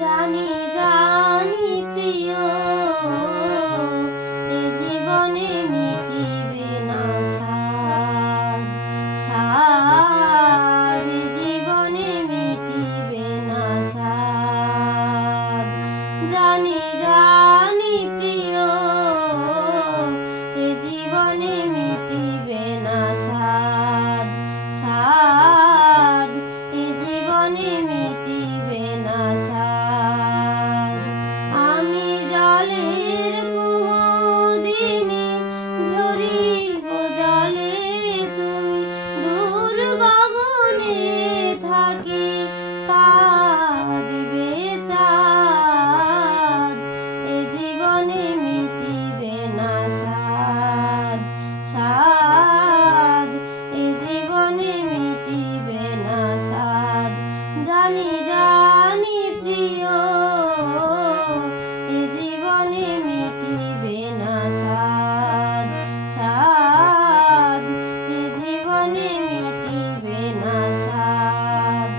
জানি জানি প্রিয়, এ জীবনে মিটিবে না স্বাদ, স্বাদ এ জীবনে মিটিবে না স্বাদ। জানি জানি প্রিয়, এ জীবনে মিটিবে না স্বাদ, স্বাদ এ জীবনে মিটিবে না স্বাদ। আমি জলের কুমুদিনী, ঝরিব জলে তুমি দূর গগনে থাকি কাঁদিবে চাঁদ, এ জীবনে মিটিবে না স্বাদ, স্বাদ এ জীবনে মিটিবে না স্বাদ। জানি জানি প্রিয়, এ জীবনে মিটিবে না স্বাদ, স্বাদ এ জীবনে মিটিবে না স্বাদ।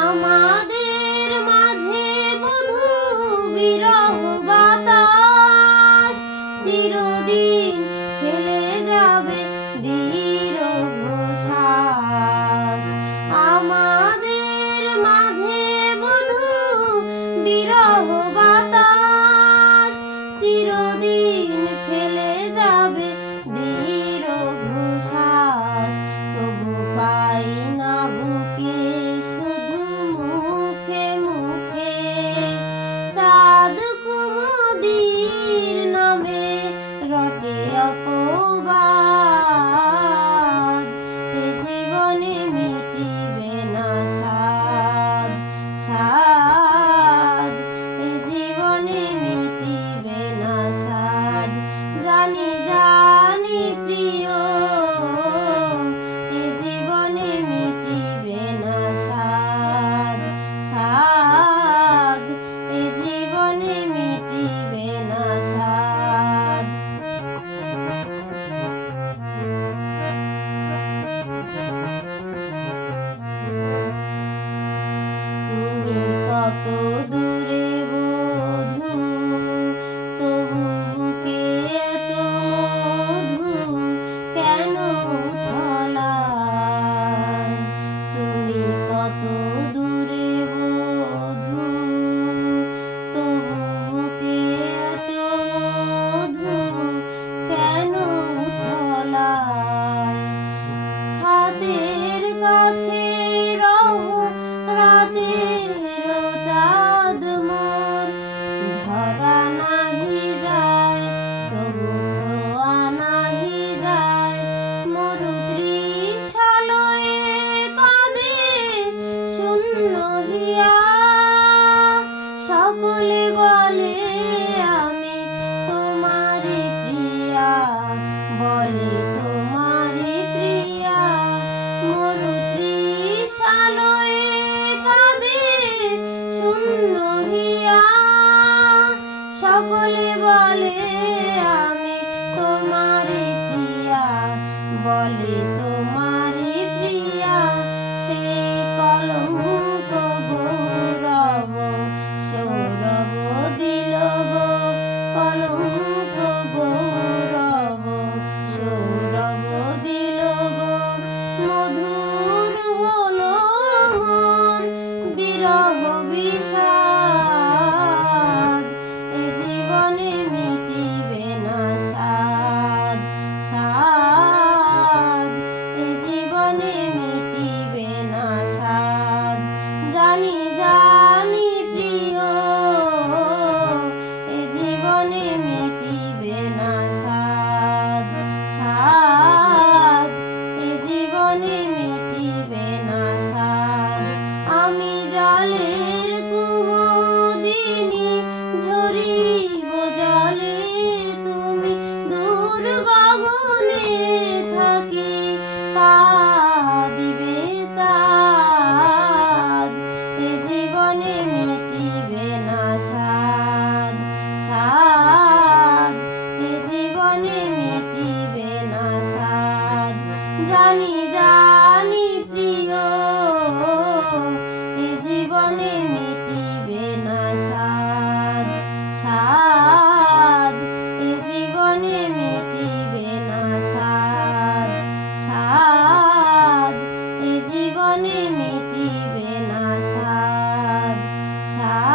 আমাদের মাঝে বধূ বিরহ বাতাস, চিরদিন ফেলে যাবে দীর্ঘ শ্বাস। আমাদের মাঝে বধূ বিরহ বাতাস, চিরদিন ফেলে যাবে দীর্ঘ শ্বাস। তবু পাই না বুকে শুধু মুখে মুখে চাঁদ কুমুদির নামে রটে অপবাদ, এ জীবনে মিটিবে না স্বাদ, স্বাদ এ জীবনে মিটিবে না স্বাদ। জানি জানি প্রিয়, এ জীবনে মিটিবে না স্বাদ, স্বাদ এ জীবনে মিটিবে না স্বাদ। তুমি কত দূরে বধূ, তবু বুকে এত মধু কেন উথলায়। তুমি কত দূরে বধূ, তবু বুকে এত মধু কেন উথলায়। হাতের কাছে রহ রাতের চাঁদ মোর, ধরা নাহি যায় তবু ছোঁয়া নাহি যায়। মরু তৃষালয়ে কাঁদে শূন্য হিয়া, সকলে বলে আমি তোমারি প্রিয়া, বলে তোমারি প্রিয়া। মরু তৃষালয়ে কাঁদে শূন্য হিয়া, সকলে বলে আমি তোমারি প্রিয়া, বলে তোমারি প্রিয়া। সেই কলঙ্ক গৌরব সৌরভ দিল গো, কলঙ্ক গৌরব সৌরভ দিল গো। মধুর হলো মোর বিরহ বিষাদ, এ জীবনে মিটিবে না স্বাদ, স্বাদ এ জীবনে মিটিবে না স্বাদ। জানি জানি প্রিয়, এ জীবনে মিটিবে না ছায়া